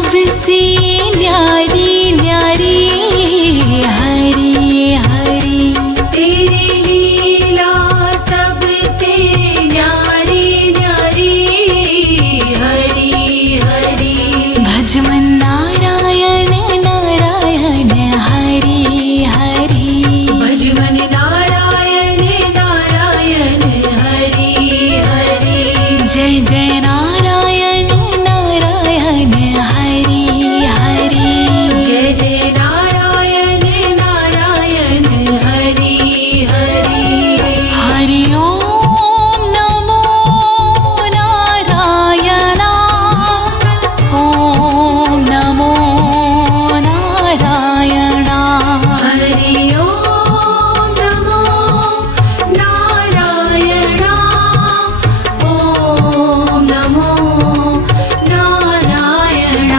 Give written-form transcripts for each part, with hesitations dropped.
सबसे न्यारी न्यारी हरी हरी। तेरी लीला सबसे न्यारी न्यारी हरी हरी। भज मन नारायण नारायण हरी हरी। भज मन नारायण नारायण हरी हरी। जय जय नारायण नारायण हरी हरी। जय जय नारायण नारायण हरी हरी। हरि ओम नमो नारायण। ओम नमो नारायण। हरि ओम नमो नारायण। ओम नमो नारायण।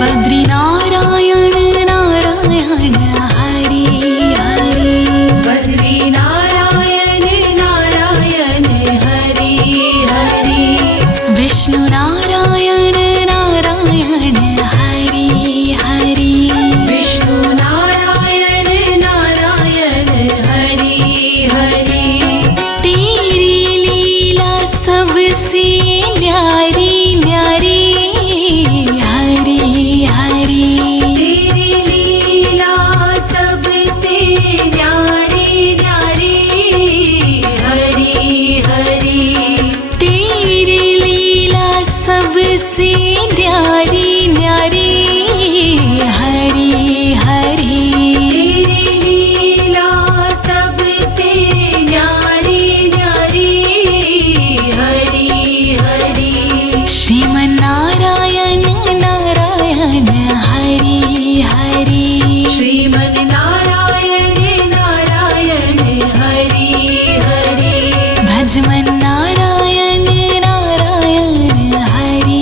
बद्री नारायण नारायण हरि हरि। बद्री नारायण नारायण हरि हरि। विष्णु नारायण नारायण हरि हरि। विष्णु नारायण नारायण हरि हरि। तेरी लीला सबसे न्यारी न्यारी हरि हरि। तेरी लीला सबसे न्यारी न्यारी हरि हरि। तेरी लीला सबसे न्यारी न्यारी हरि हरि। तेरी लीला सबसे न्यारी न्यारी हरि हरि। श्रीमन नारायण नारायण हरि हरि। श्रीमन नारायण नारायण हरि हरि। भज मन नारायण नारायण हरि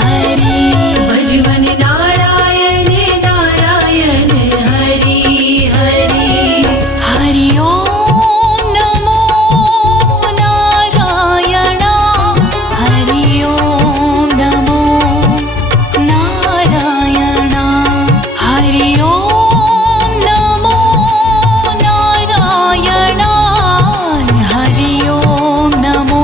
हरि। भज मन नारायण नारायण हरि हरि। हरि ओम नमो नारायण। हरि ओम नमो नारायण। हरि ओम नमो नारायण। हरि ओम नमो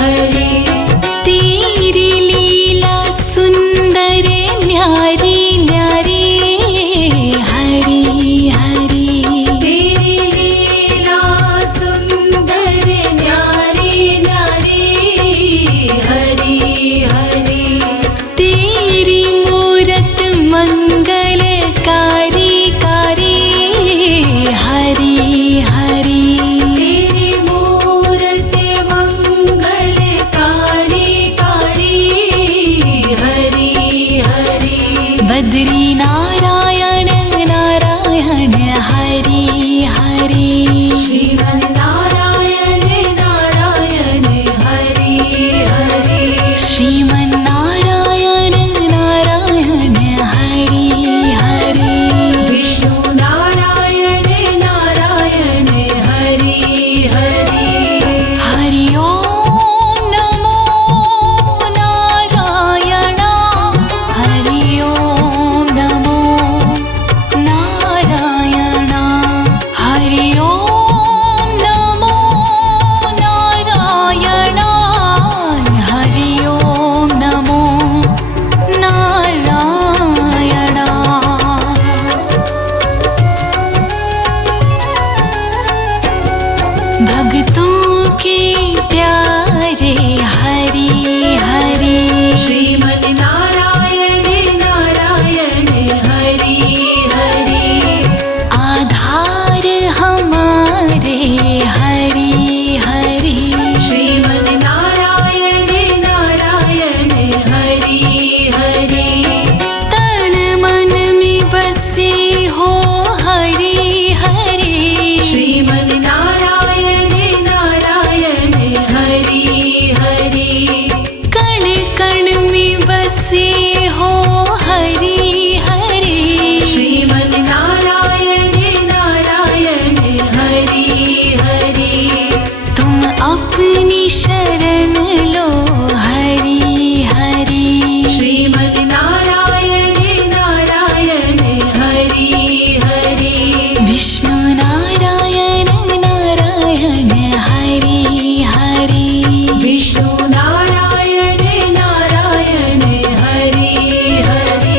हरि तेरी लीला सुंदर न्यारी न्यारी हरि हरि तेरी लीला सुंदर न्यारी न्यारी हरि हरि तेरी मूरत मंगलकारी कारी हरि हरि तेरी मूरत मंगलकारी कारी हरि हरि बद्री नारायण नारायण हरि हरि श्रीमन्नारायण नारायण हरि हरि श्रीमन्नारायण नारायण हरि हरि विष्णु नारायण नारायण हरि हरि हरि ओम नमो नारायण हरि ओम नमो नारायण हरि ओम नमो नारायण हरि ओम नमो नारायण भक्तों के प्यारे हरि हरि श्रीमन्नारायण नारायण हरि हरि आधार हमारे हरि हरि श्रीमन्नारायण नारायण हरि हरि तन मन में बसे हो हरि हरि श्रीमन्नारायण नारायण हरि हरि कण कण में बसे हो हरि हरि श्रीमन्नारायण नारायण हरि हरि तुम अपनी शरण लो हरि हरि श्रीमन्नारायण नारायण हरि हरि विष्णु नारायण नारायण हरि हरि विष्णु नारायण नारायण हरि हरि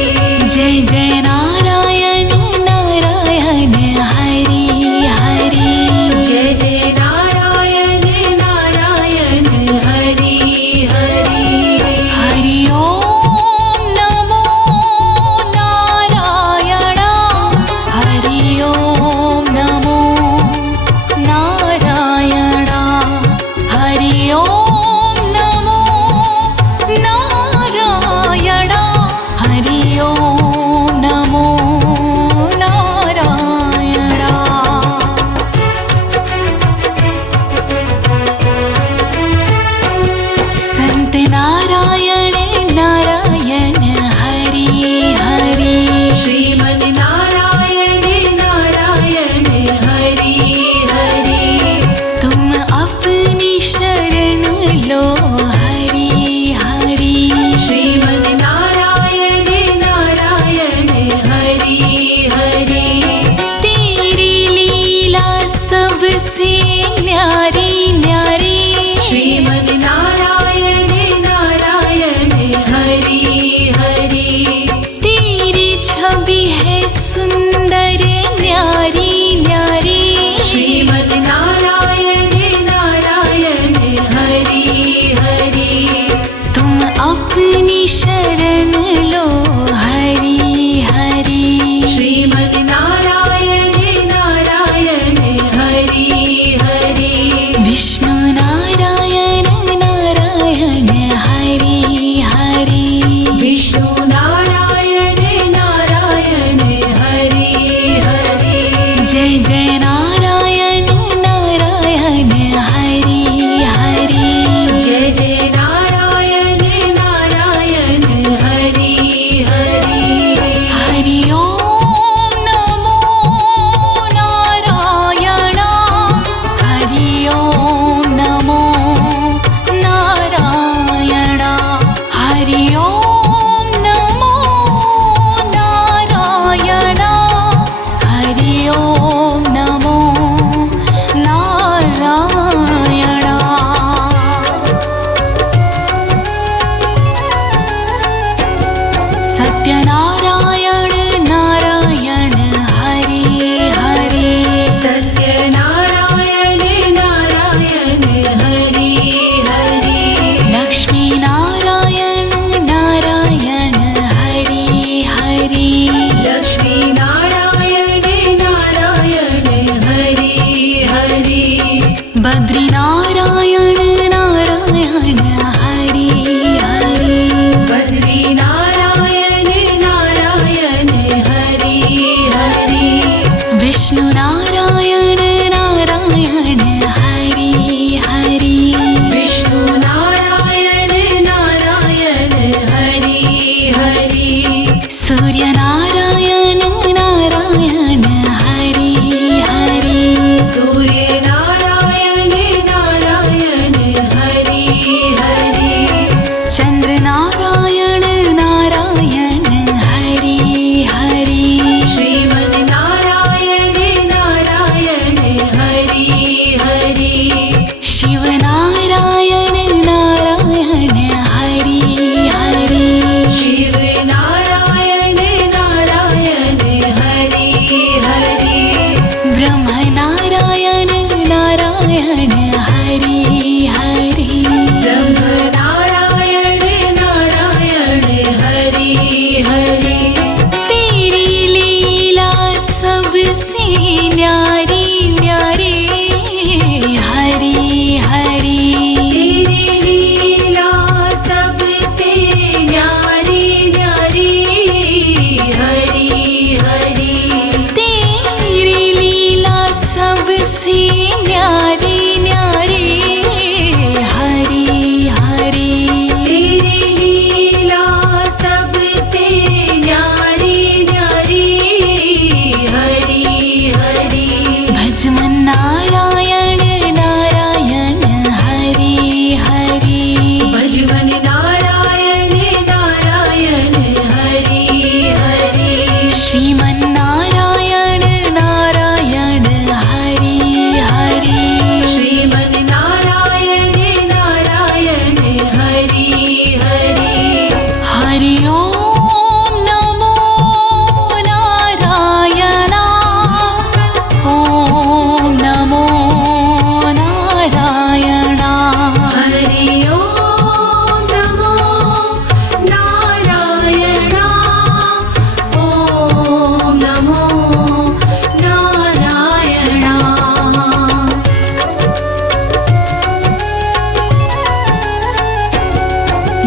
जय जय नारायण नारायण हरि हरि जय जय नारायण नारायण हरि हरि हरि ओम नमो नारायण हरि ओम नमो नारायण हरि ओम नमो नारायण हरि ओम नमो नारायण संत नारायण नारायण हरि हरि श्रीमन्नारायण नारायण हरि हरि तुम अपनी शरण लो हरि हरि श्रीमन्नारायण नारायण हरि हरि तेरी लीला सबसे न्यारी न्यारी श्रीमन्नारायण नारायण हरि हरि तेरी छवि है सुंदर न्यारी न्यारी श्रीमन्नारायण नारायण हरि हरि तुम अपनी शरण लो हरि हरि श्रीमन्नारायण नारायण हरि हरि विष्णु नारायण नारायण हरि हरि विष्णु नारायण नारायण हरि हरि जय जय नारायण नारायण हरि हरि जय जय नारायण नारायण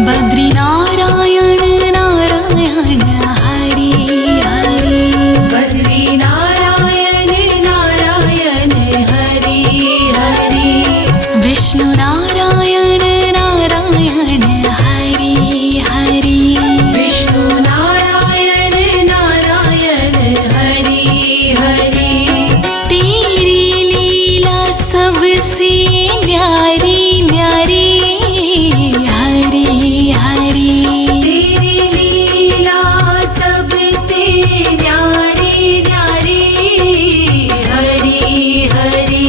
बद्री नारायण नारायण हरि हरि बद्री नारायण नारायण हरि हरि विष्णु नारायण नारायण हरि हरि विष्णु नारायण नारायण हरि हरि तेरी लीला सबसे न्यारी न्यारी हरि हरि तेरी लीला सबसे न्यारी न्यारी हरि हरि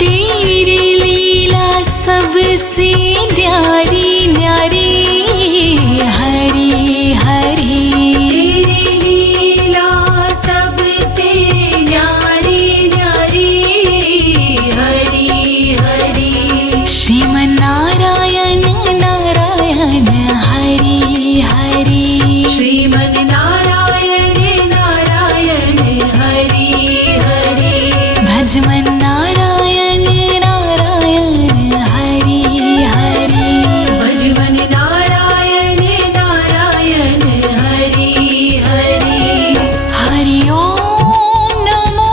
तेरी लीला सबसे न्यारी न्यारी हरि हरि तेरी लीला सबसे न्यारी न्यारी हरि हरि श्रीमन्नारायण नारायण हरि हरि श्रीमन् नारायण नारायण हरि हरि भजमन्नारायण नारायण हरि हरि भजमन् नारायण नारायण हरि हरि हरि ओम नमो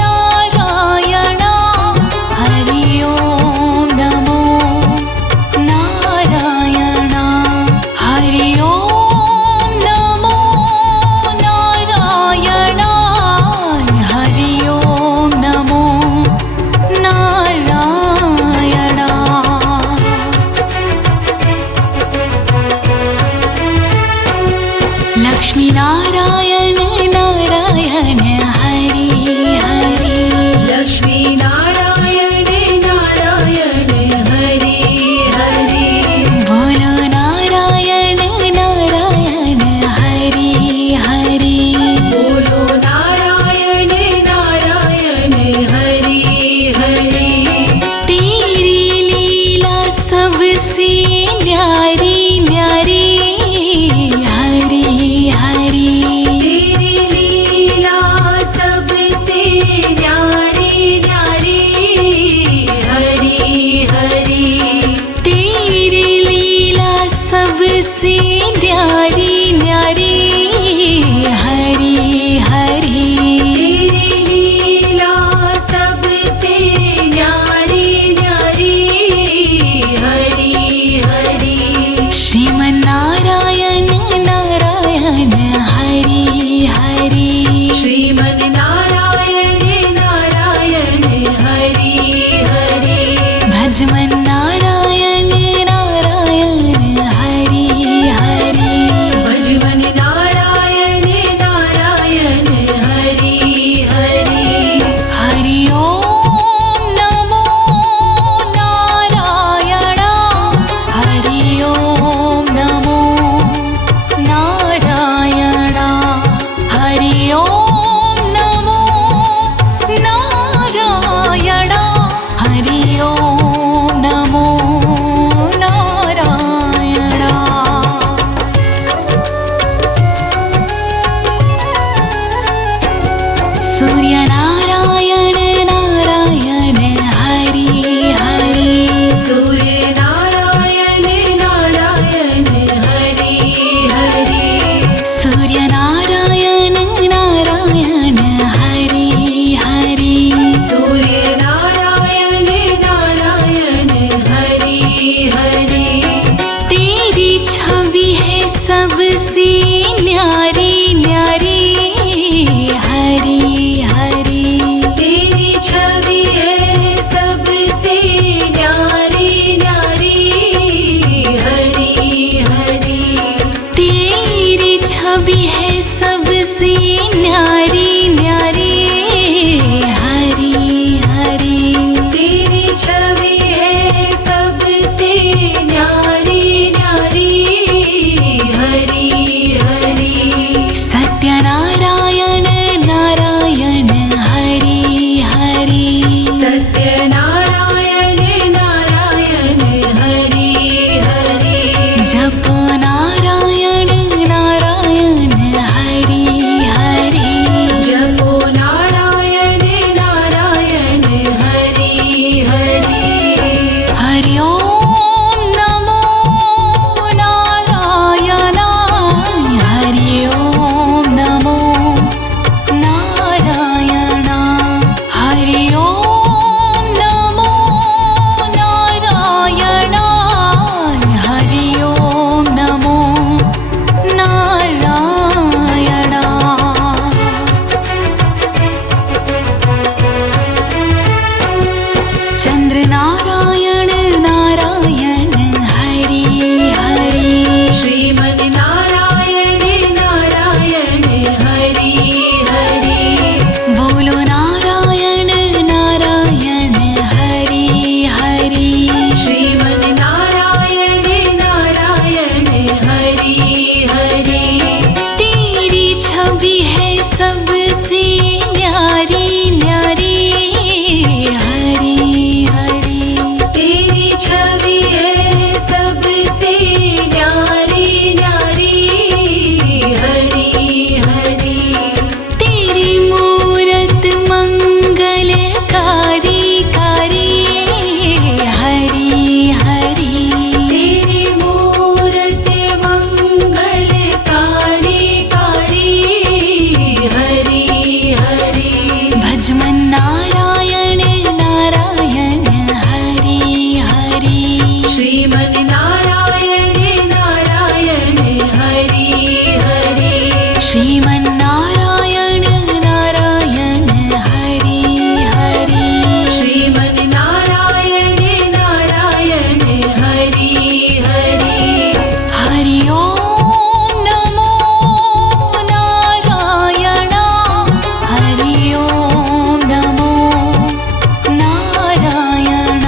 नारायण हरि ओम नमो नारायण हरि ओम नमो नारायण हरि ओम नमो नारायण लक्ष्मी नारायण नारायण हरि हरि लक्ष्मी नारायण नारायण हरि हरि बोलो नारायण नारायण हरि हरि बोलो नारायण नारायण हरि हरि तेरी लीला सबसे न्यारी न्यारी हरि हरि तेरी लीला सबसे न्यारी न्यारी हरि हरि तेरी लीला सबसे न्यारी न्यारी हरि हरि तेरी लीला सबसे न्यारी न्यारी हरि हरि श्रीमन्नारायण नारायण हरि हरि श्रीमन् नारायण नारायण हरि हरि भजमन्नारायण नारायण हरि हरि भजमन् नारायण नारायण हरि हरि हरि ओम नमो नारायण हरि ओम नमो नारायण हरि ओम नमो नारायण हरि ओम नमो नारायण सूर्यनारायण नारायण हरि हरि सूर्य नारायण नारायण हरि हरि सूर्यनारायण नारायण हरि हरि सूर्य नारायण नारायण हरि हरि तेरी छवि है सबसे न्यारी न्यारी हरि हरि तेरी छवि है सबसे न्यारी न्यारी हरि हरि तेरी छवि है सबसे न्यारी न्यारी हरि हरि तेरी छवि है सबसे न्यारी न्यारी हरि हरि श्रीमन् नारायण नारायण हरि हरि श्रीमन्नारायण नारायण हरि हरि श्रीमन् नारायण नारायण हरि हरि हरि ओम नमो नारायण हरि ओम नमो नारायण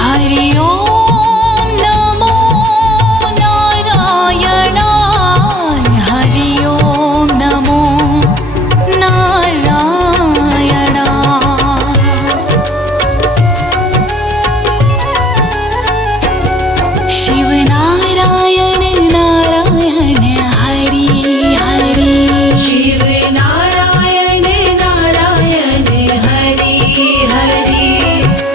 हरि ओम नमो नारायण हरि ओम नमो नारायण शिव नारायण नारायण हरि हरि शिव नारायण नारायण हरि हरि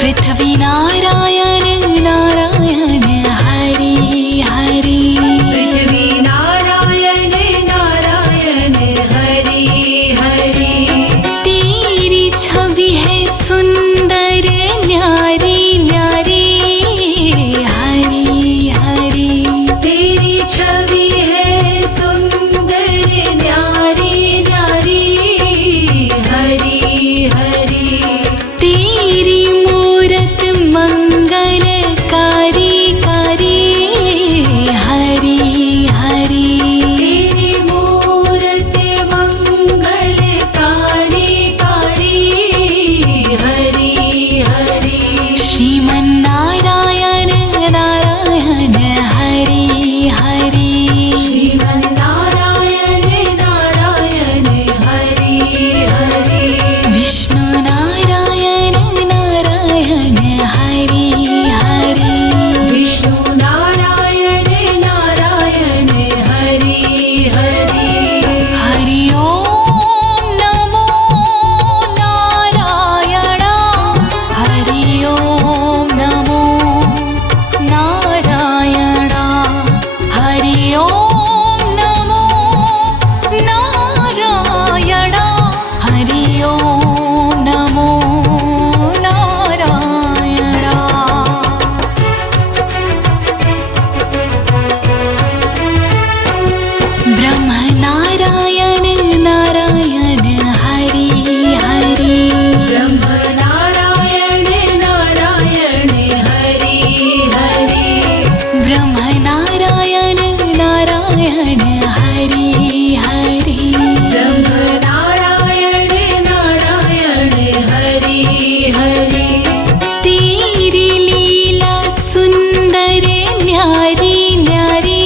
पृथ्वी नारायण नारायण हरि हरि पृथ्वी नारायण नारायण हरि हरि तेरी छवि है सुंदर न्यारी न्यारी हरि हरि तेरी छवि है सुंदर न्यारी न्यारी हरि हरि तेरी मूरत मंगलकारी कारी हरि हरि तेरी मूरत मंगलकारी कारी हरि हरि श्रीमन्नारायण नारायण हरि हरि श्रीमन् नारायण नारायण हरि हरि विष्णु नारायण नारायण हरि हरि विष्णु नारायण नारायण हरि हरि हरि ओम नमो नारायण हरि ओम नमो नारायण हरि ओम नमो नारायण हरि ओम नमो नारायण ब्रह्म नारायण नारायण हरि हरि ब्रह्म नारायण नारायण हरि हरि ब्रह्म नारायण नारायण हरि हरि ब्रह्म नारायण नारायण हरि हरि तेरी लीला सुंदर न्यारी न्यारी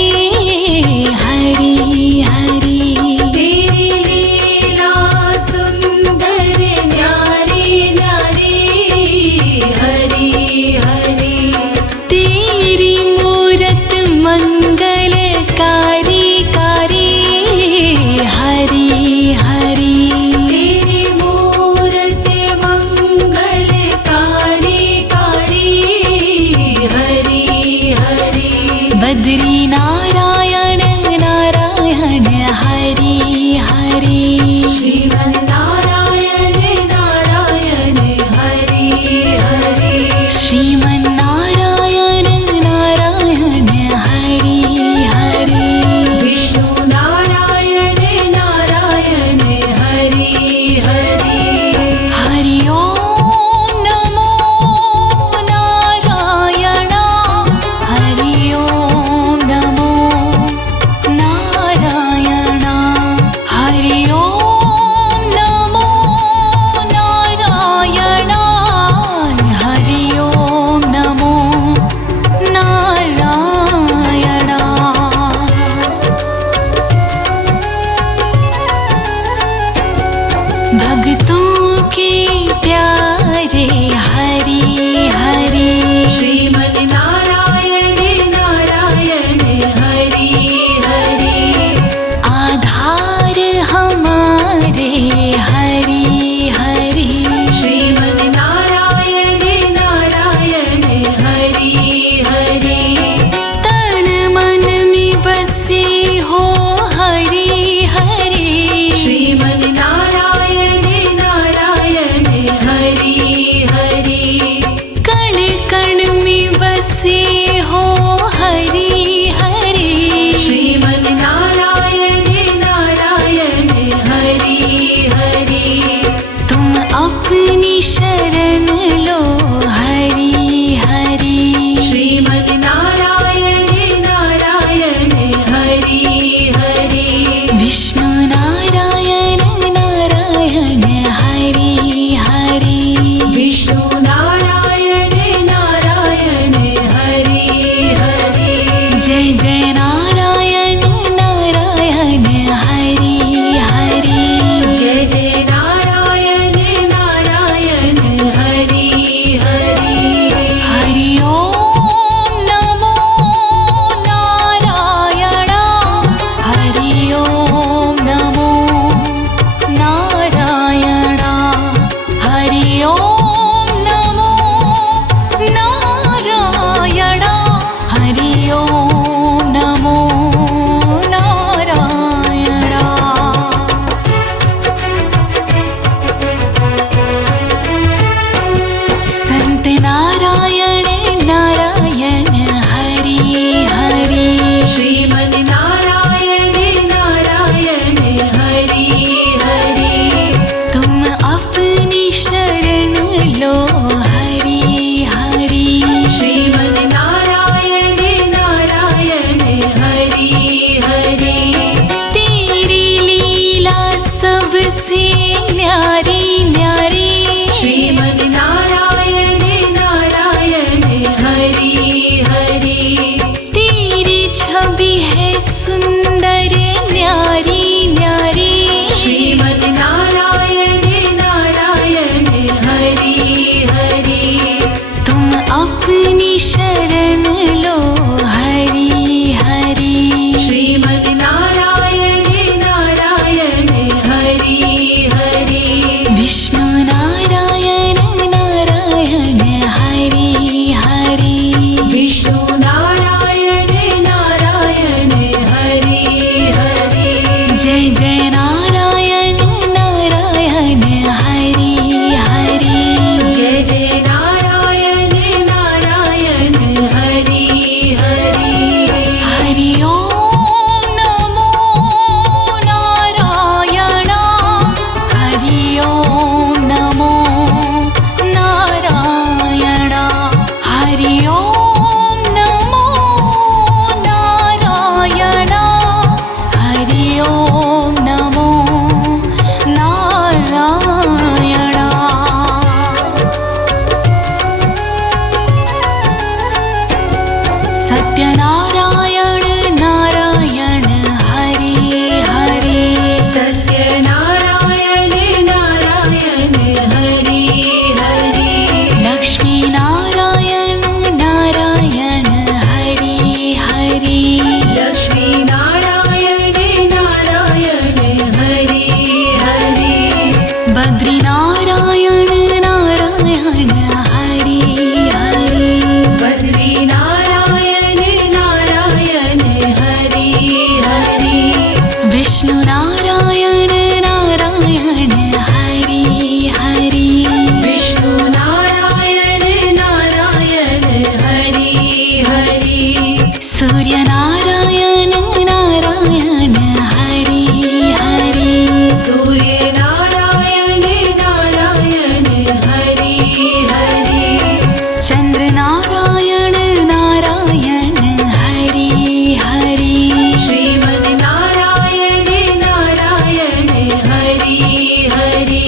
हरि हरि तेरी लीला सुंदर न्यारी न्यारी हरि हरि तेरी मूरत मंगलकारी कारी हरि हरि तेरी मूरत मंगलकारी कारी हरि हरि बद्री नारायण नारायण हरि हरि श्रीमन् नारायण नारायण हरि हरि श्रीमन्नारायण नारायण हरि हरि विष्णु नारायण नारायण हरि हरि हरि ओम नमो नारायण हरि ओम नमो नारायण हरि ओम सबसे न्यारी न्यारी श्रीमन नारायण नारायण हरि हरि तेरी छवि है सुंदर न्यारी न्यारी श्रीमन नारायण नारायण हरि हरि तुम अपनी शरण लो हरि हरि श्रीमन नारायण नारायण हरि हरि विष्णु नारायण नारायण हरि हरि विष्णु नारायण नारायण हरि हरि जय जय नारायण नारायण हरि हरि जय जय नारायण नारायण हरि हरि हरि ओम नमो नारायण हरि ओम नमो नारायण हरि ओम नमो नारायण हरि ओम नमो नारायण सत्यनारायण नारायण हरि हरि सत्यनारायण नारायण हरि हरि लक्ष्मी नारायण नारायण हरि हरि लक्ष्मी नारायण नारायण हरि हरि बद्री नारायण नारायण हरि हरि बद्री नारायण नारायण हरि हरि विष्णु नारायण नारायण हरि हरि विष्णु नारायण नारायण हरि हरि सूर्य नारायण नारायण हरि हरि सूर्य नारायण नारायण हरि हरि चंद्र नारायण नारायण हरि हरि श्रीमन नारायण नारायण हरि हरि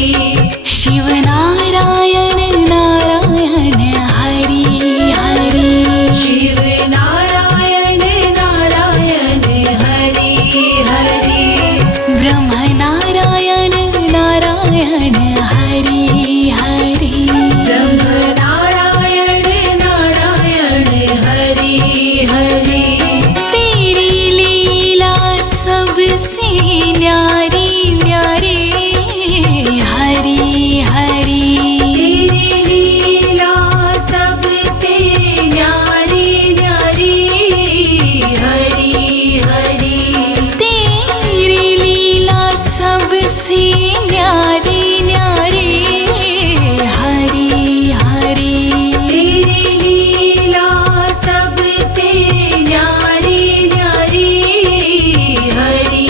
शिव नारायण नारायण हरि हरि शिव नारायण नारायण हरि हरि ब्रह्म नारायण नारायण हरि हरि ब्रह्म नारायण नारायण हरि हरि तेरी लीला सबसे न्यारी न्यारी हरि हरि तेरी लीला सबसे न्यारी न्यारी हरि हरि तेरी लीला सबसे न्यारी न्यारी हरि हरि तेरी लीला सबसे न्यारी न्यारी हरि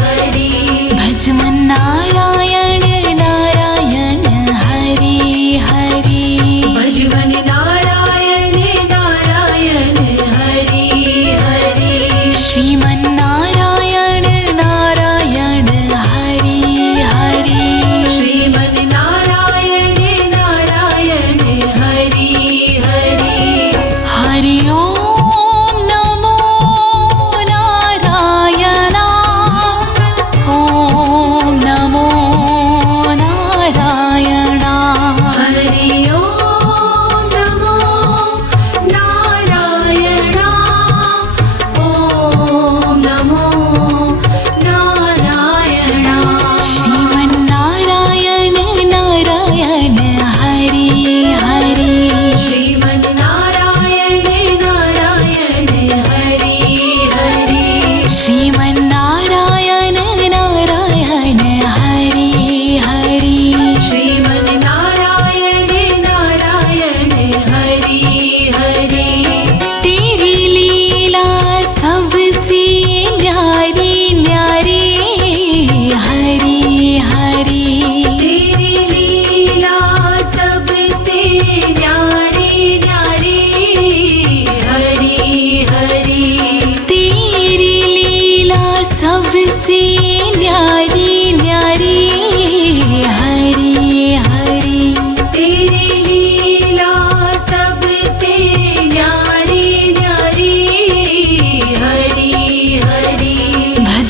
हरि भजमन नारायण नारायण हरि हरि भजवन नारायण नारायण हरि हरि श्रीमन नारायण नारायण हरि हरि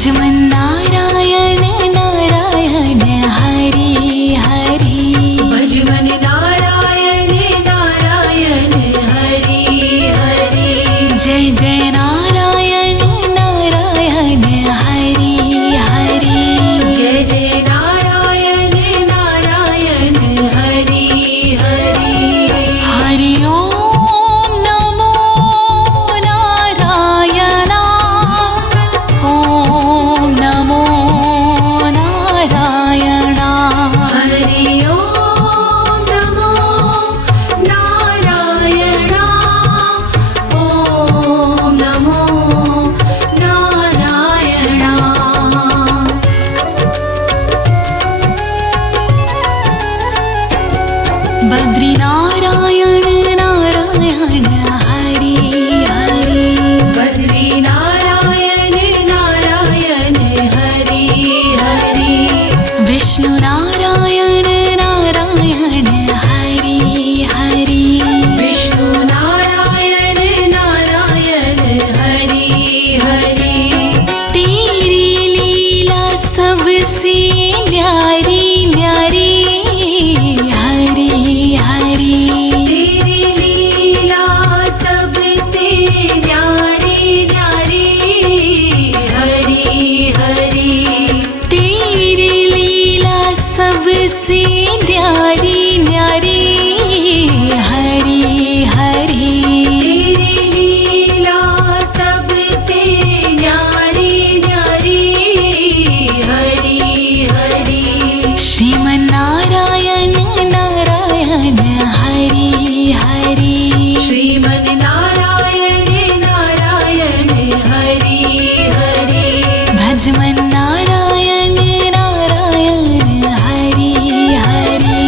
भजमन नारायण नारायण हरि हरि भजमन नारायण नारायण हरि हरि जय जय नारायण नारायण हरि हरि जय जय नारायण नारायण हरि हरि हरि ओम नमो नारायण ओम नमो नारायण हरि ओम नमो नारायण ओम नमो नारायण बद्री नारायण नारायण हरि हरि बद्री नारायण नारायण हरि हरि विष्णु नारायण नारायण हरि हरि विष्णु नारायण नारायण हरि हरि तेरी लीला सबसे न्यारी न्यारी हरि हरि तेरी लीला सबसे न्यारी न्यारी हरि हरि तेरी लीला सबसे न्यारी न्यारी हरि हरि तेरी लीला सबसे न्यारी न्यारी हरि हरि श्रीमन नारायण नारायण हरि हरि श्रीमन नारायण नारायण हरि हरि भजमन नारायण नारायण हरि हरि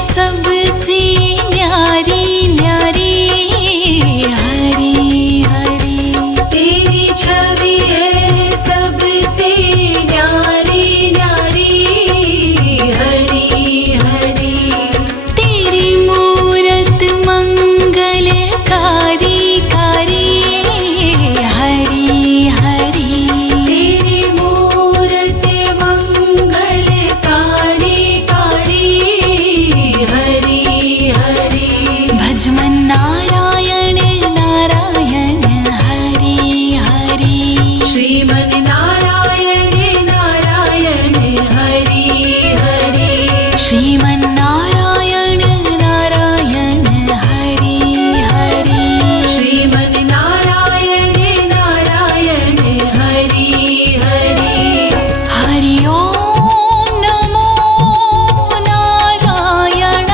सबसे न्यारी न्यारी हरी हरी। तेरी छवि है सबसे न्यारी न्यारी हरी हरी। तेरी मूरत मंगलकारी कारी हरी हरी। तेरी मूरत मंगलकारी कारी हरी हरी। भजमन नारायण नारायण हरी हरी। श्रीमन नारायण नारायण हरि हरि। श्रीमन नारायण नारायण हरी हरी। श्रीमन नारायण नारायण हरि हरि। हरि ओम नमो नारायण।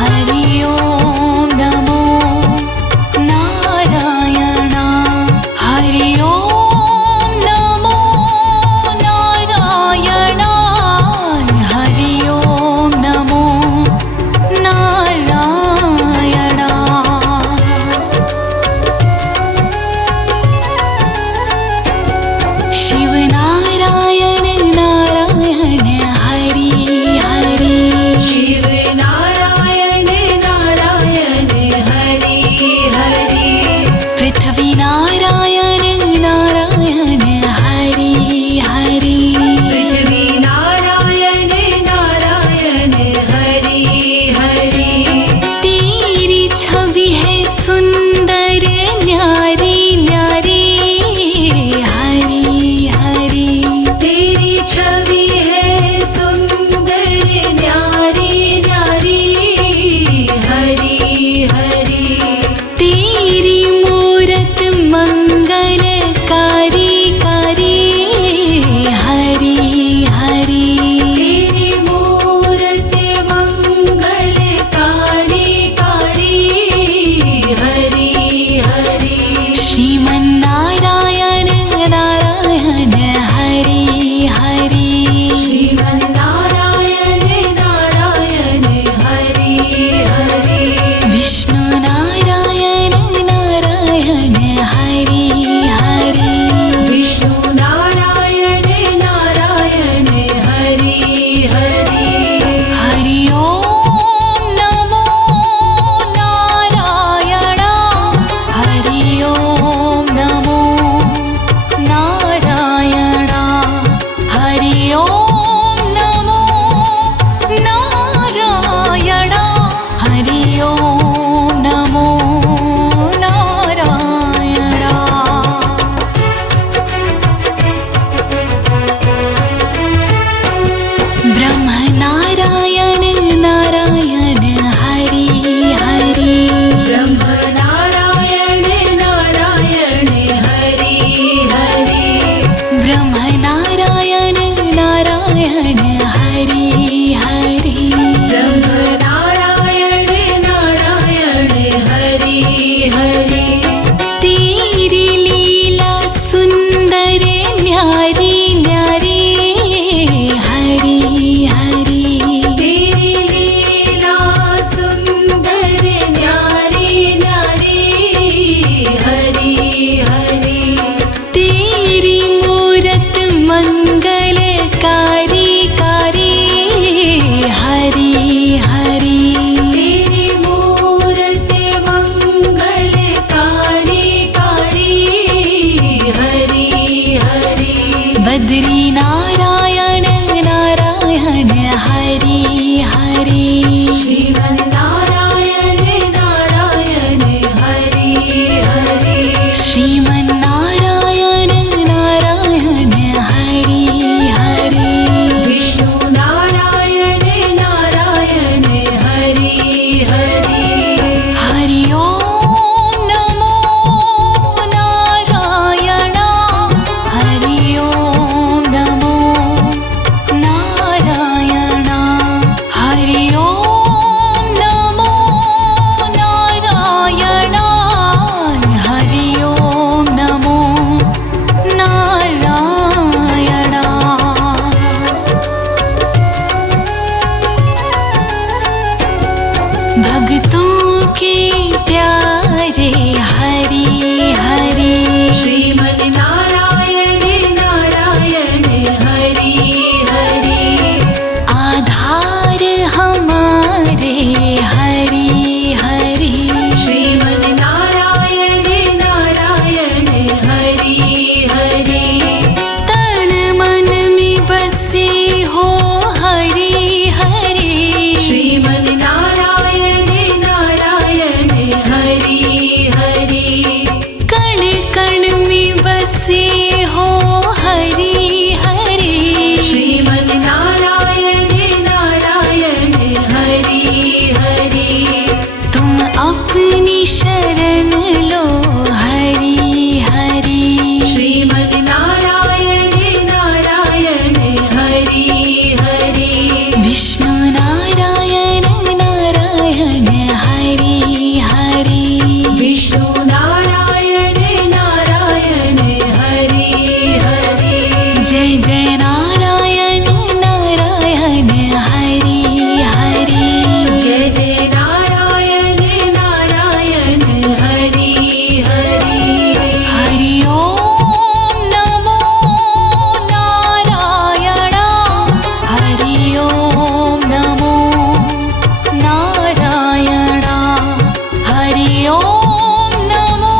हरि ओम नमो नारायण। हरि ओम नमो नारायण। हरि ओम नमो भक्तों के प्यारे हरि हरि श्रीमन नारायण नारायण हरि हरि आधार हमारे हरि हरि श्रीमन नारायण नारायण हरि हरि तन मन में बसे हो हरि हरि श्रीमन नारायण नारायण हरि हरि कण कण में बसे हो हरि हरि श्रीमन नारायण नारायण हरि हरि तुम अपनी शरण लो हरि हरि श्रीमन नारायण नारायण हरि हरि विष्णु नारायण नारायण हरि हरि विष्णु नारायण नारायण हरि हरि जय जय नारायण नारायण हरि हरि जय जय नारायण नारायण हरि हरि हरि ओम नमो नारायण हरि ओम नमो नारायण हरि ओम नमो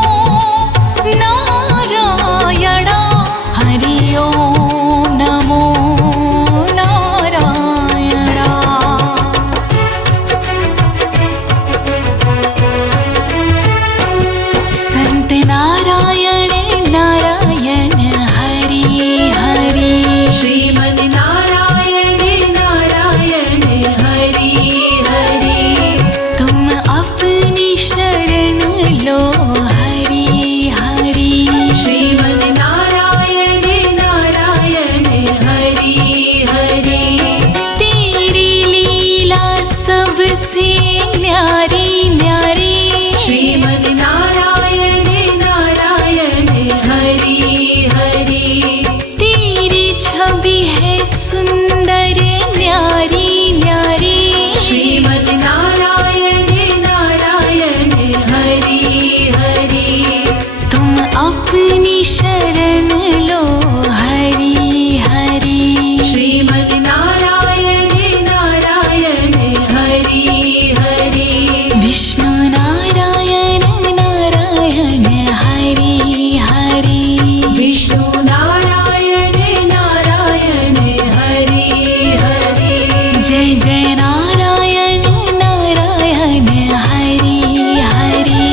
नारायण हरि ओम नमो नारायण संत नारायण नारायण हरि हरि श्रीमन नारायण नारायण हरि हरि तुम अपनी शरण लो हरि हरि श्रीमन नारायण नारायण हरि हरि तेरी लीला सबसे न्यारी न्यारी श्रीमन नारायण नारायण हरि हरि तेरी छवि है सुंदर न्यारी न्यारी श्रीमन नारायण नारायण हरि हरि तुम अपनी शरण लो हरि हरि श्रीमन नारायण नारायण हरि हरि विष्णु नारायण नारायण हरि हरि विष्णु नारायण नारायण हरि हरि जय जय नारायण नारायण हरि हरि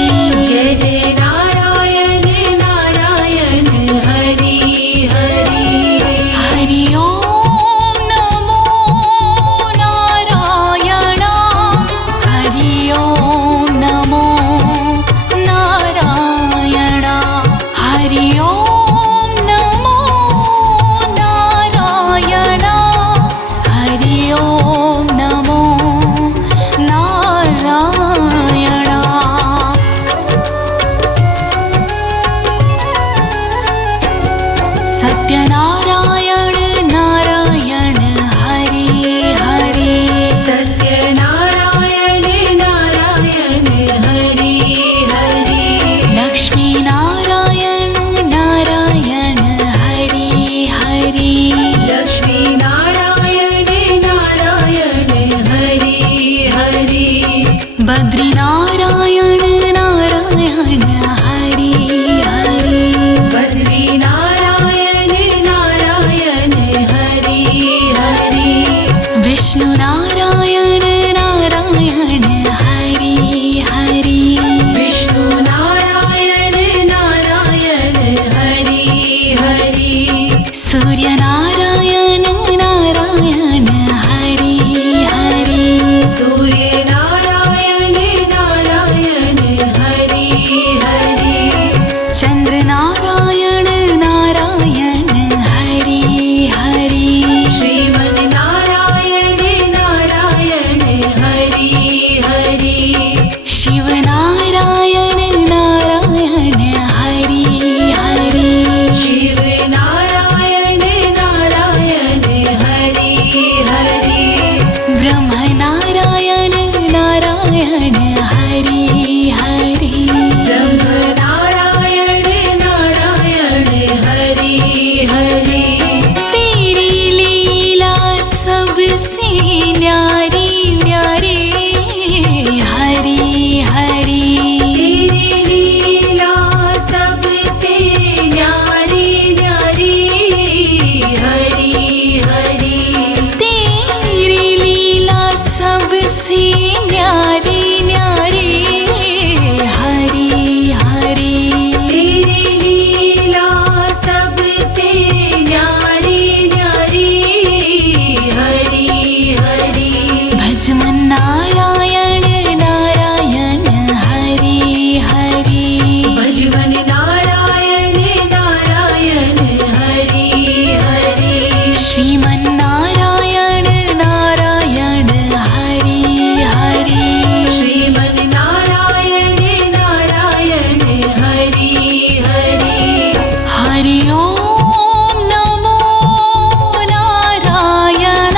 जय जय नारायण नारायण हरि हरि हरि ओम नमो नारायण हरि ओम नमो नारायण हरि ओम नमो नारायण हरि ओम नमो नारायण सत्यनारायण नारायण हरि हरि सत्यनारायण नारायण हरि हरि लक्ष्मी नारायण नारायण हरि हरि लक्ष्मी नारायण नारायण हरि हरि बद्री नारायण नारायण हरि हरि बद्री नारायण नारायण हरि हरि विष्णु नारायण नारायण हरि हरि विष्णु नारायण नारायण हरि हरि सूर्य नारायण नारायण हरि हरि सूर्य नारायण नारायण सबसे न्यारी न्यारी हरि हरि तेरी लीला सबसे न्यारी न्यारी हरि हरि भजमन नारायण नारायण हरि हरि भजमन नारायण नारायण हरि हरि श्रीमन नारायण नारायण हरि हरि श्रीमन नारायण नारायण हरि हरि हरि ओम नमो नारायण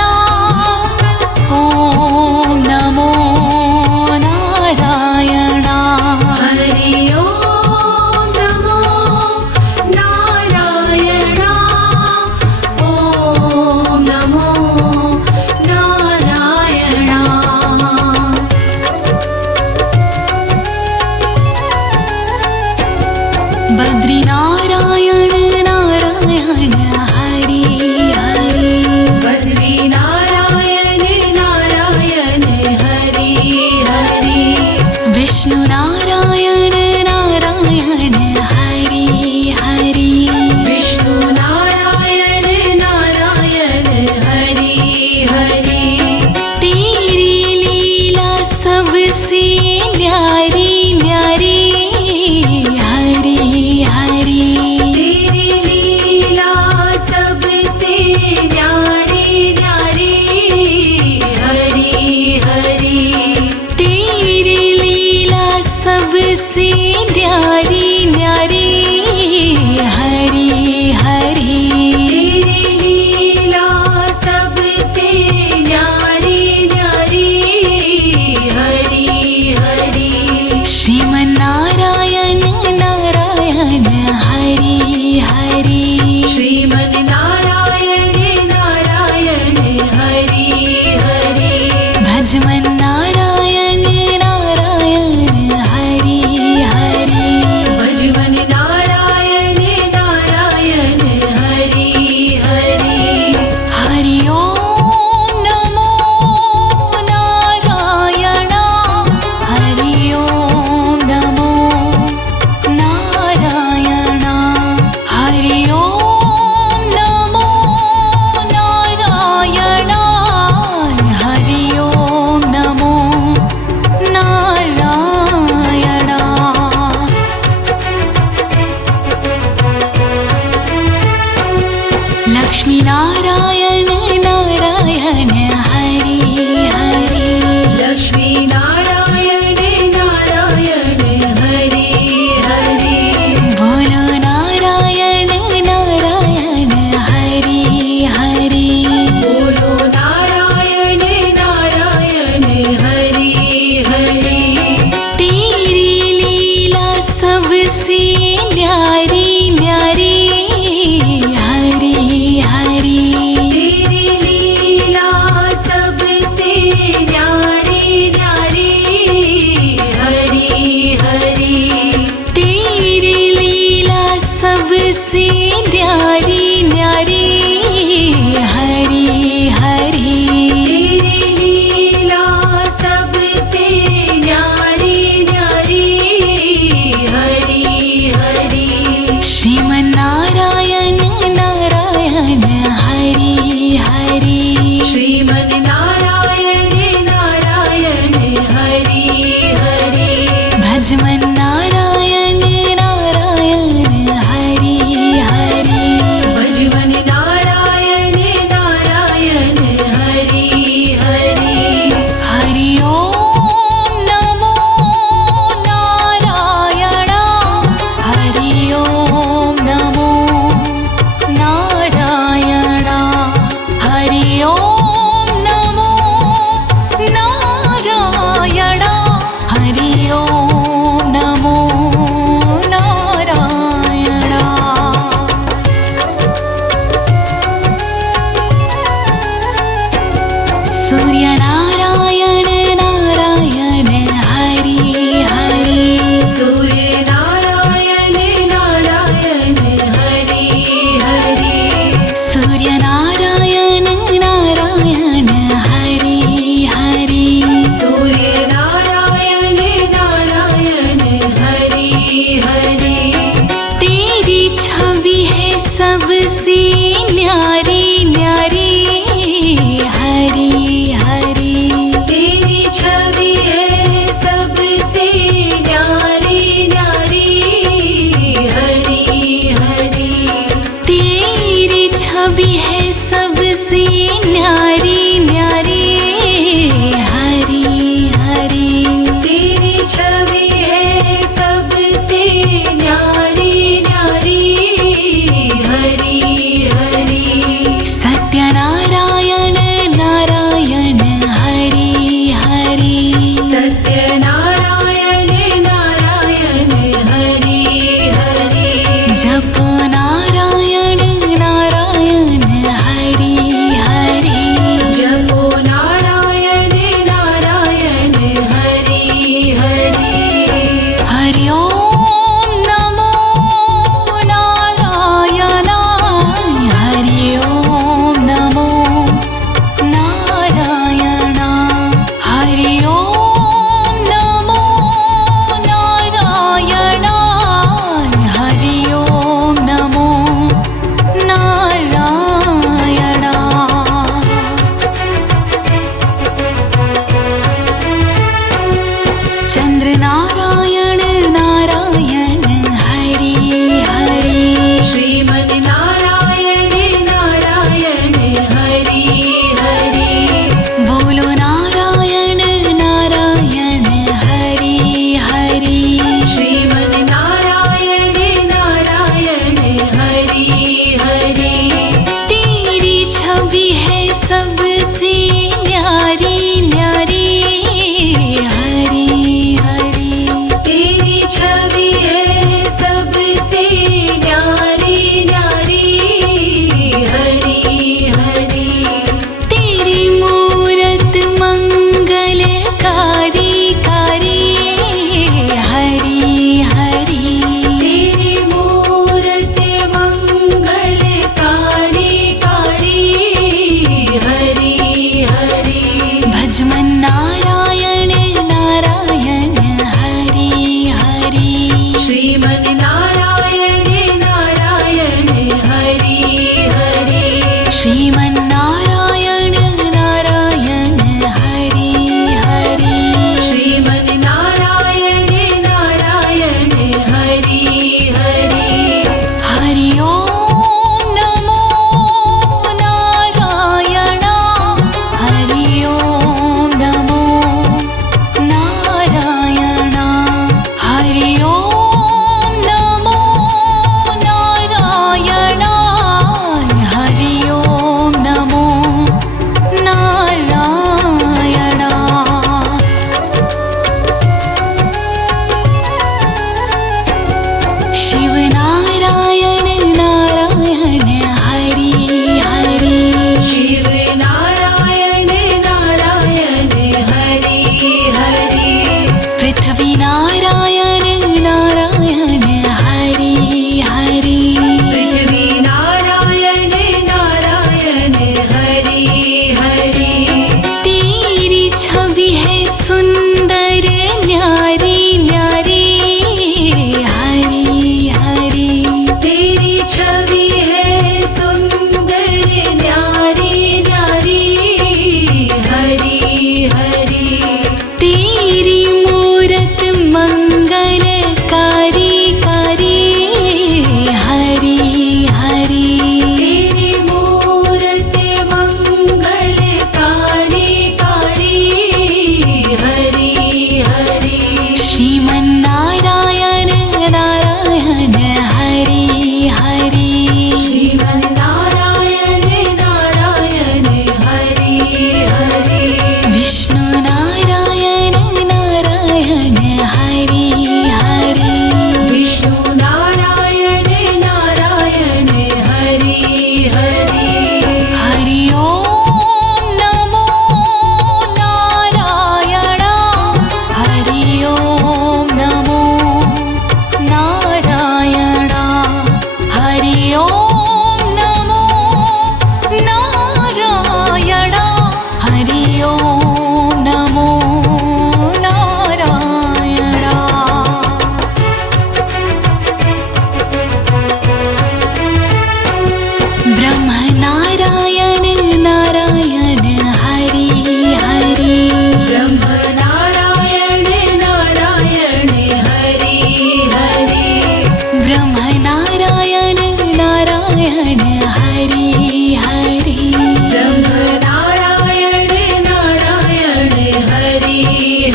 ओम नमो नारायण हरि ओम नमो नारायण ओम नमो नारायण बद्री नारायण नारायण हरि हरि बद्री नारायण नारायण हरि हरि विष्णु नारायण नारायण हरि हरि विष्णु नारायण नारायण हरि हरि तेरी लीला सबसे न्यारी न्यारी हरि हरि तेरी लीला सबसे न्यारी न्यारी हरि हरि तेरी लीला सबसे न्यारी न्यारी हरि हरि तेरी लीला सबसे न्यारी न्यारी हरि हरि श्रीमन नारायण नारायण हरि हरि श्रीमन नारायण नारायण हरि हरि भजमन नारायण नारायण हरि हरि भजमन नारायण नारायण हरि हरि हरि ओम नमो नारायण हरि ओम नमो नारायण हरि ओम नमो नारायण हरि ओम नमो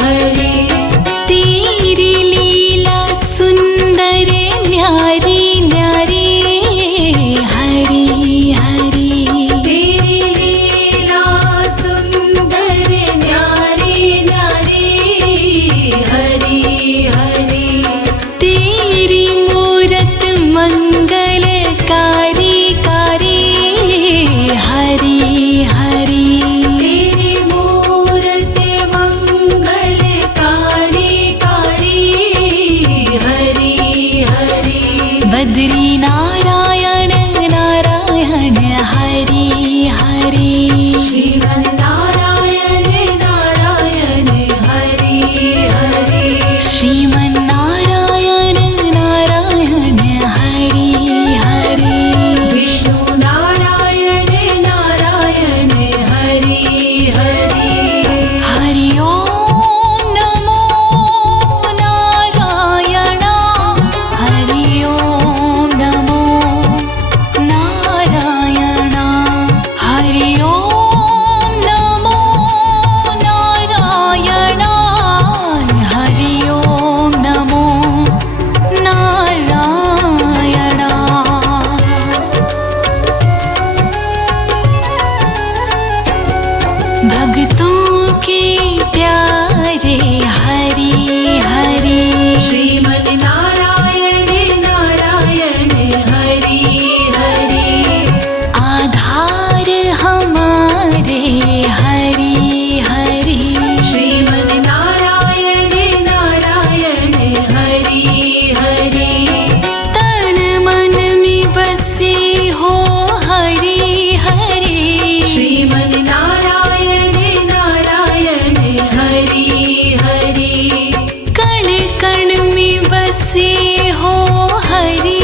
हरि तेरी लीला सुंदर न्यारी न्यारी हरि हरि तेरी लीला सुंदर न्यारी न्यारी हरि हरि तेरी मूरत मंगलकारी कारी हरि हरि तेरी मूरत मंगलकारी कारी हरि हरि बद्री नारायण नारायण हरि हरि श्रीमन नारायण नारायण हरि हरि श्रीमन नारायण नारायण हरि हरि विष्णु नारायण नारायण हरि हरि हरि ओम नमो नारायण हरि ओम नमो नारायण हरि ओम नमो नारायण हरि ओम नमो नारायण भक्तों के प्यारे हरि हरि श्रीमन नारायण नारायण हरि हरि आधार हमारे हरि हरि श्रीमन नारायण नारायण हरि हरि तन मन में बसे हो हरि हरि श्रीमन नारायण नारायण हरि हरि कण कण में बसे हो हरि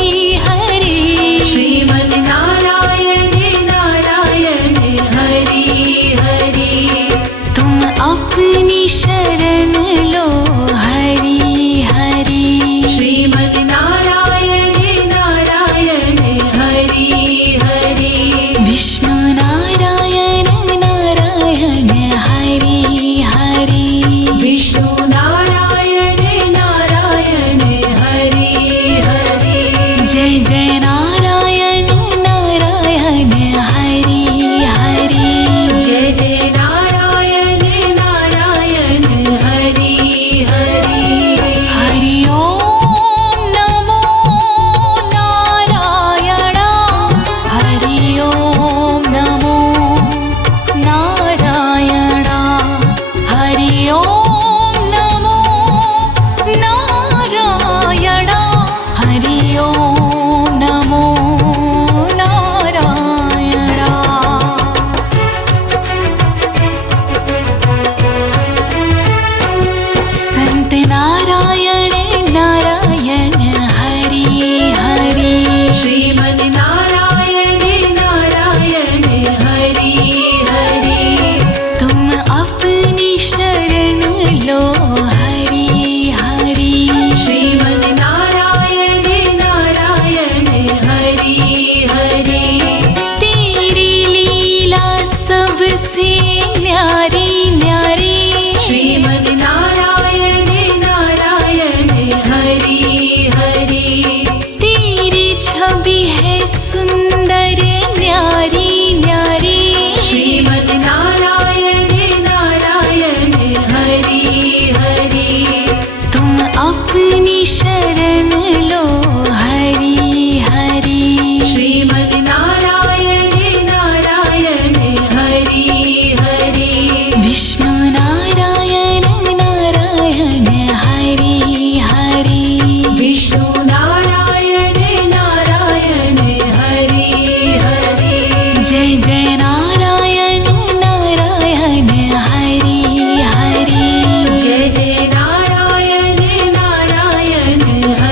हरि श्रीमन नारायण नारायण हरि हरि तुम अपनी शरण लो हरि हरि श्रीमन नारायण नारायण हरि हरि विष्णु नारायण नारायण हरि हरि विष्णु नारायण नारायण हरि हरि जय जय नारायण नारायण हरि हरि जय जय नारायण नारायण हरि हरि हरि ओम नमो नारायण हरि ओम नमो नारायण हरि ओम नमो नारायण हरि ओम नमो नारायण संत नारायण नारायण हरि हरि श्रीमन नारायण नारायण हरि हरि तुम अपनी शरण लो हरि हरि श्रीमन नारायण नारायण हरि हरि तेरी लीला सबसे न्यारी न्यारी श्रीमन नारायण नारायण हरि हरि तेरी छवि है सुंदर न्यारी न्यारी श्रीमन नारायण नारायण हरि हरि तुम अपनी शरण लो हरि हरि श्रीमन नारायण नारायण हरि हरि विष्णु नारायण नारायण हरि हरि विष्णु नारायण नारायण हरि हरि जय जय नारायण नारायण हरि हरि जय जय नारायण नारायण हरि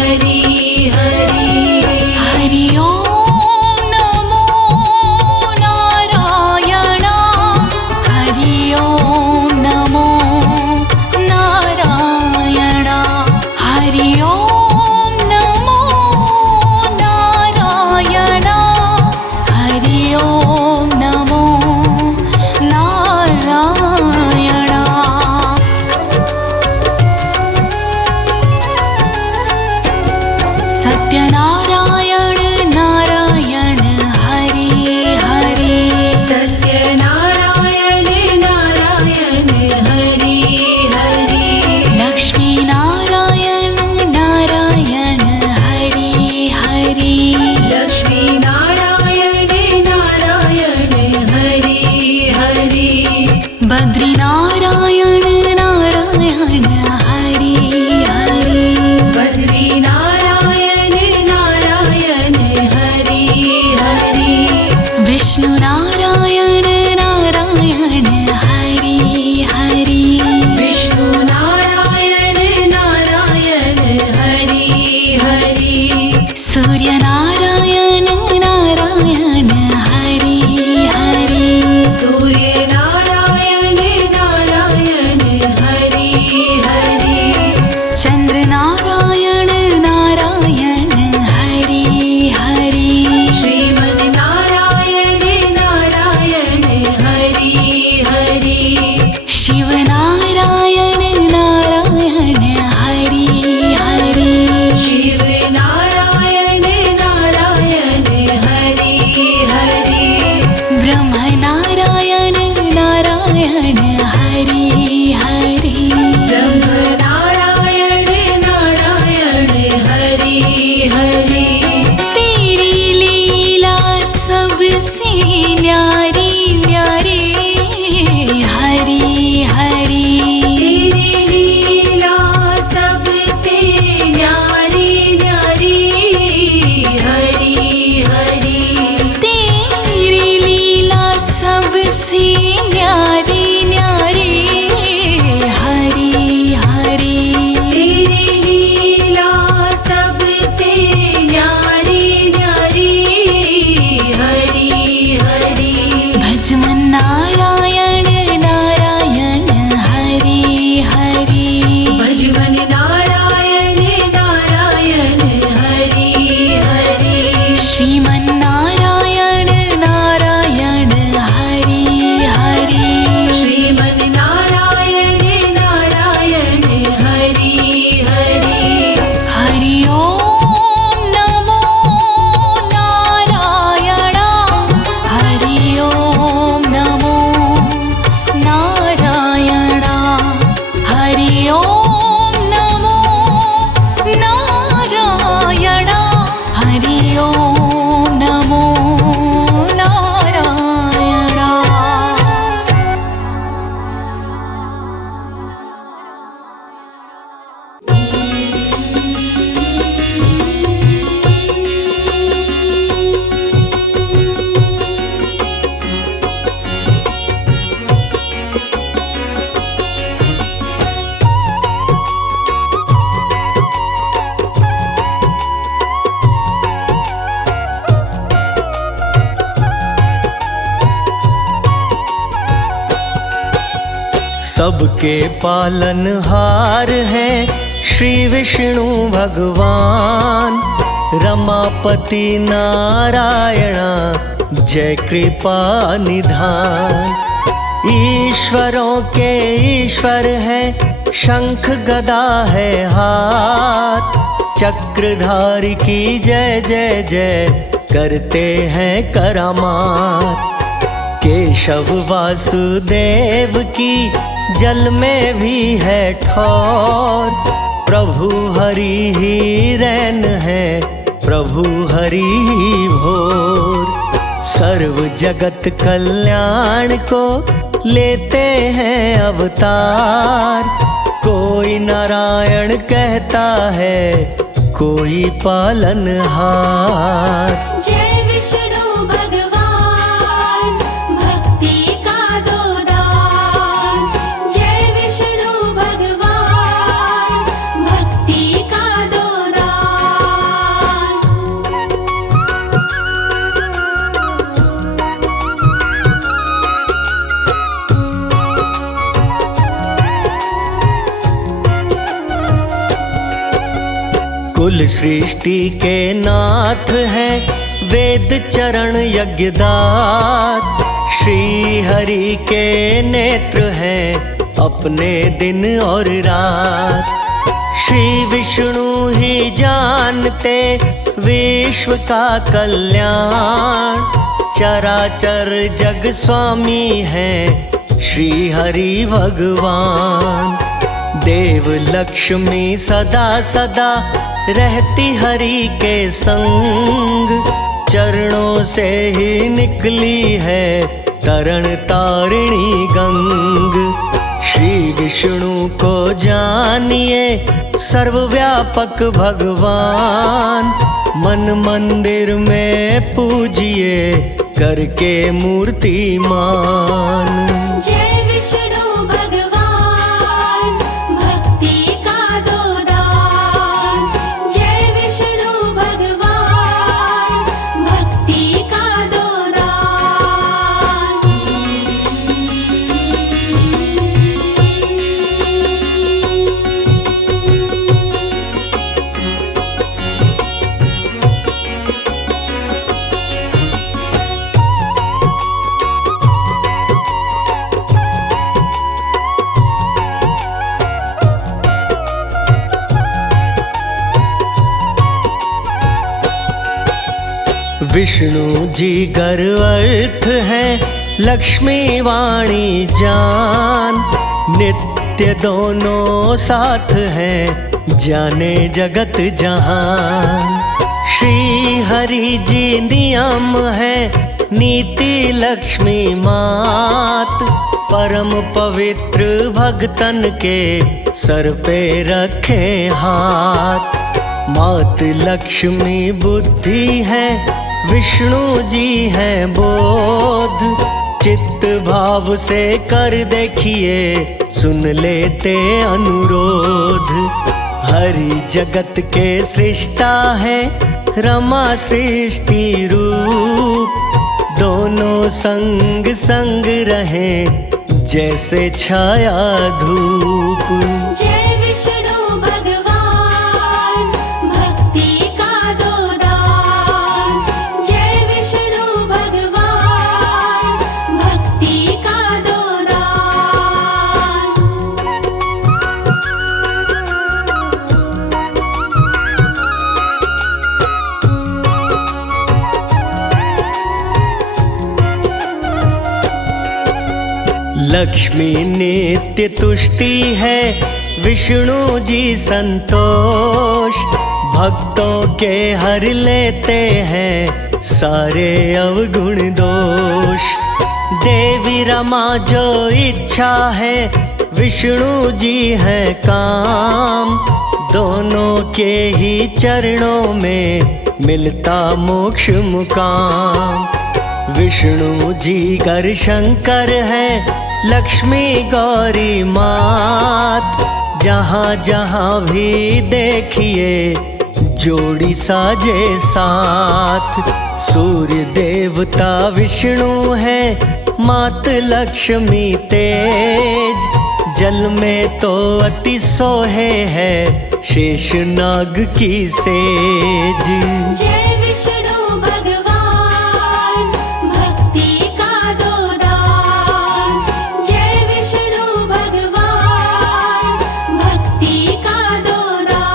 हरि ओम नमो नारायण हरि ओम नमो नारायण। सबके पालनहार हैं श्री विष्णु भगवान, रमापति नारायण जय कृपा निधान। ईश्वरों के ईश्वर है, शंख गदा है हाथ, चक्रधारी की जय जय जय करते हैं करामात। केशव वासुदेव की जल में भी है ठौर, प्रभु हरि ही रैन है, प्रभु हरि ही भोर। सर्व जगत कल्याण को लेते हैं अवतार, कोई नारायण कहता है, कोई पालनहार। जय विष्णु भगवान भक्ति का दो दान, जय विष्णु भगवान भक्ति का दो दान। कुल सृष्टि के नाथ हैं, वेद चरण यज्ञदात। श्री हरि के नेत्र हैं, अपने दिन और रात। श्री विष्णु ही जानते विश्व का कल्याण, चराचर जग स्वामी हैं श्री हरि भगवान। देव लक्ष्मी सदा सदा रहती हरि के संग, चरणों से ही निकली है तरण तारिणी गंग। श्री विष्णु को जानिए सर्वव्यापक भगवान, मन मंदिर में पूजिए करके मूर्तिमान। जय विष्णु भगवान भक्ति का दो दान, जय विष्णु भगवान भक्ति का दो दान। विष्णु जी गर्वर्थ है, लक्ष्मी वाणी जान। नित्य दोनों साथ हैं, जाने जगत जहान। श्री हरि जी नियम है, नीति लक्ष्मी मात। परम पवित्र भक्तन के सर पे रखे हाथ। मात लक्ष्मी बुद्धि है, विष्णु जी हैं बोध। चित्त भाव से कर देखिए, सुन लेते अनुरोध। हरि जगत के सृष्टा है, रमा सृष्टि रूप। दोनों संग संग रहे, जैसे छाया धूप। जय विष्णु भगवान भक्ति का दो दान, जय विष्णु भगवान भक्ति का दो दान। लक्ष्मी नित्य तुष्टि है, विष्णु जी संतोष भक्तों के हर लेते हैं सारे अवगुण दोष। देवी रमा जो इच्छा है विष्णु जी है काम, दोनों के ही चरणों में मिलता मोक्ष मुकाम। विष्णु जी कर शंकर है लक्ष्मी गौरी मात, जहाँ जहाँ भी देखिए जोड़ी साजे साथ। सूर्य देवता विष्णु है मात लक्ष्मी तेज, जल में तो अति सोहे है शेषनाग की सेज। जय विष्णु भगवान भक्ति का दो दान, जय विष्णु भगवान भक्ति का दो दान।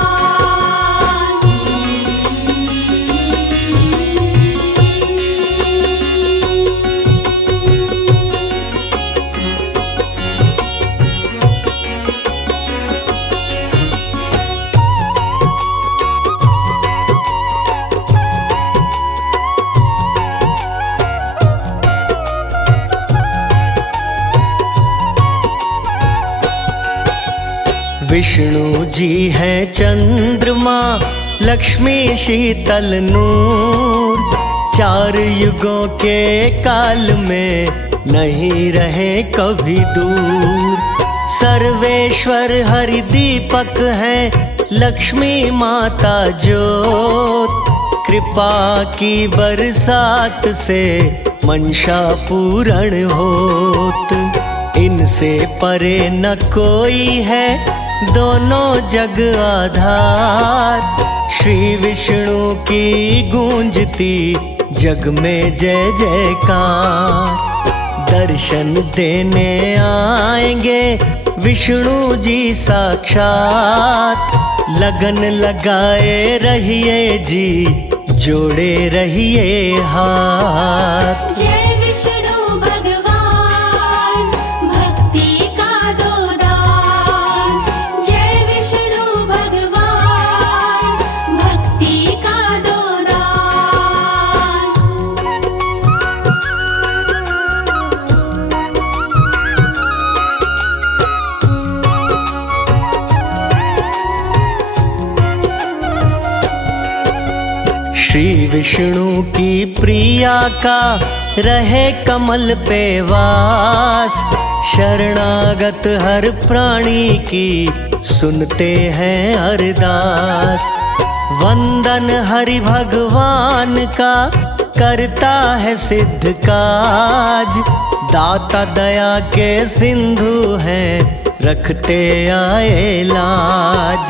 विष्णु जी है चंद्रमा लक्ष्मी शीतल नूर, चार युगों के काल में नहीं रहे कभी दूर। सर्वेश्वर हरि दीपक है लक्ष्मी माता ज्योत, कृपा की बरसात से मंशा पूर्ण होत। इनसे परे न कोई है दोनों जग आधार, श्री विष्णु की गूंजती जग में जय जयकार। दर्शन देने आएंगे विष्णु जी साक्षात, लगन लगाए रहिए जी जोड़े रहिए हाथ। जय विष्णु भगवान भक्ति का दो दान, जय विष्णु भगवान भक्ति का दो दान। श्री विष्णु की प्रिया का रहे कमल पे वास, शरणागत हर प्राणी की सुनते हैं अरदास। वंदन हरि भगवान का करता है सिद्ध काज, दाता दया के सिंधु हैं रखते आए लाज।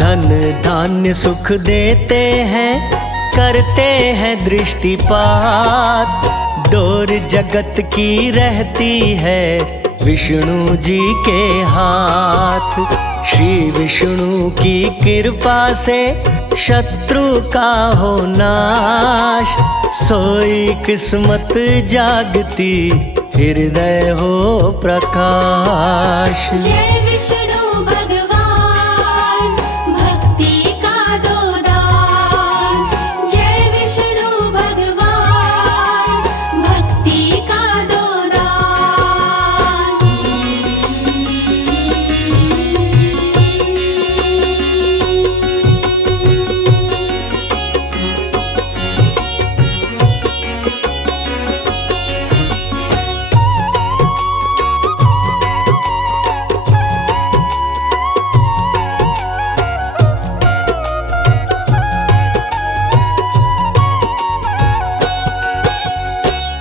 धन धान्य सुख देते हैं करते हैं दृष्टिपात, डोर जगत की रहती है विष्णु जी के हाथ। श्री विष्णु की कृपा से शत्रु का हो नाश, सोई किस्मत जागती हृदय हो प्रकाश। जय विष्णु भगवान भक्ति का दो दान, जय विष्णु भगवान भक्ति का दो दान।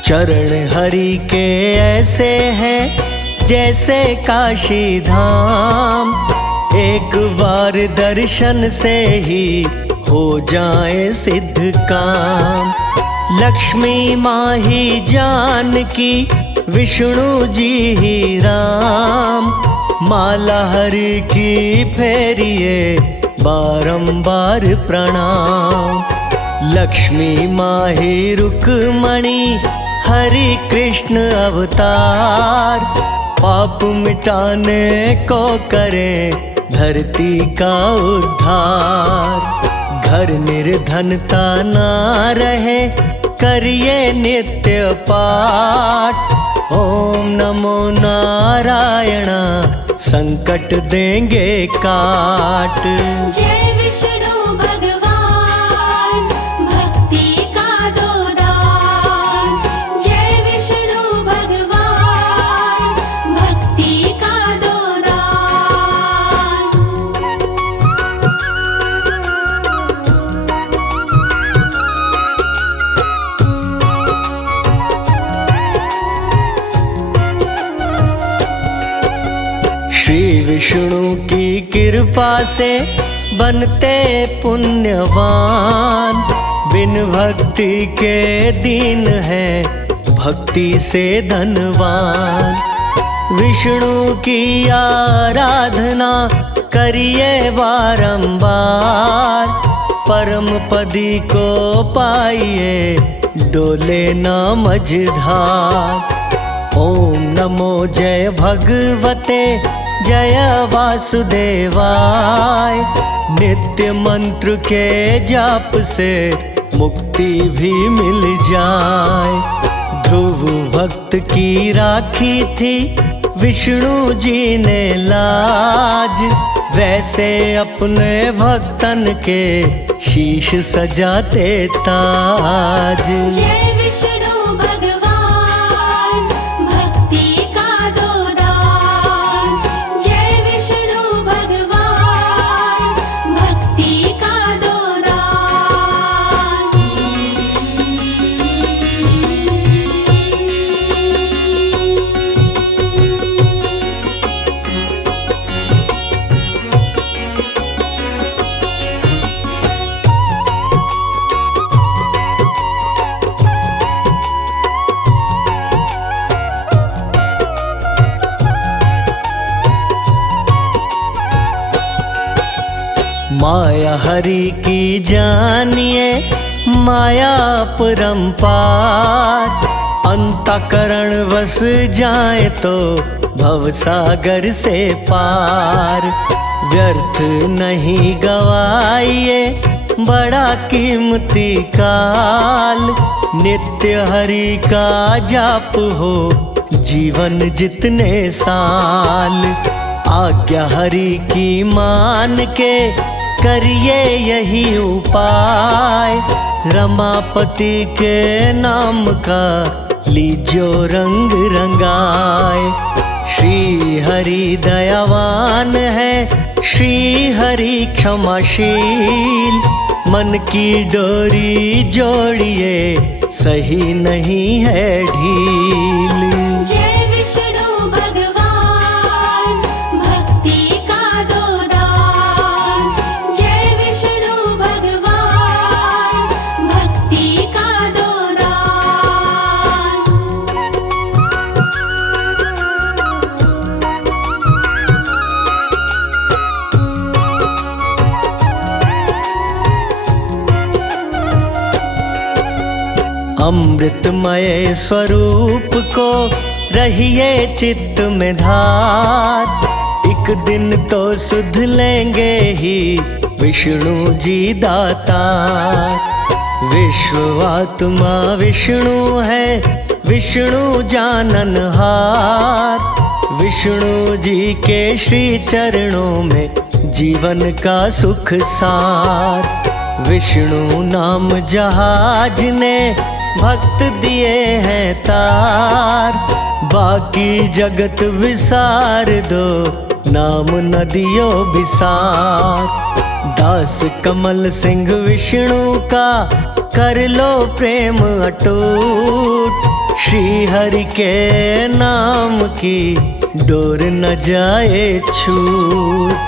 चरण हरि के ऐसे हैं जैसे काशी धाम, एक बार दर्शन से ही हो जाए सिद्ध काम। लक्ष्मी माँ ही जानकी विष्णु जी ही राम, माला हरि की फेरिए बारंबार प्रणाम। लक्ष्मी माँ ही रुक्मणी हरि कृष्ण अवतार, पाप मिटाने को करें धरती का उद्धार। घर निर्धनता ना रहे, करिए नित्य पाठ। ओम नमो नारायण, संकट देंगे काट। जय विष्णु भगवान, भक्ति का दो दान। जय विष्णु भगवान, भक्ति का दो दान। श्री विष्णु की कृपा से बनते पुण्यवान। बिन भक्ति के दीन है, भक्ति से धनवान। विष्णु की आराधना करिए बारंबार। परम पदी को पाइए, डोले ना मझधार। ओम नमो जय भगवते, जय वासुदेवाय। नित्य मंत्र के जाप से मुक्ति भी मिल जाए। ध्रुव भक्त की राखी थी विष्णु जी ने लाज। वैसे अपने भक्तन के शीश सजाते ताज। जय विष्णु भगवान, भक्ति का दो दान। जय विष्णु भगवान, भक्ति का दो दान। माया हरि की जानिए, माया परंपार। अंतःकरण बस जाए तो भवसागर से पार। व्यर्थ नहीं गवाइए बड़ा कीमती काल। नित्य हरि का जाप हो जीवन जितने साल। आज्ञा हरि की मान के करिए यही उपाय। रमापति के नाम का लीजो रंग रंगाए। श्री हरि दयावान है, श्री हरि क्षमाशील। मन की डोरी जोड़िए, सही नहीं है ढील। जय विष्णु भगवान, भक्ति का दो दान। जय विष्णु भगवान, भक्ति का दो दान। अमृतमय स्वरूप को रहिए चित्त में धार। एक दिन तो सुध लेंगे ही विष्णु जी दातार। विश्वात्मा विष्णु है, विष्णु जाननहार। विष्णु जी के श्री चरणों में जीवन का सुख सार। विष्णु नाम जहाज ने भक्त दिए हैं तार। बाकी जगत विसार दो, नाम नदियों विसार। दास कमल सिंह विष्णु का कर लो प्रेम अटूट। श्री हरि के नाम की डोर न जाए छूट।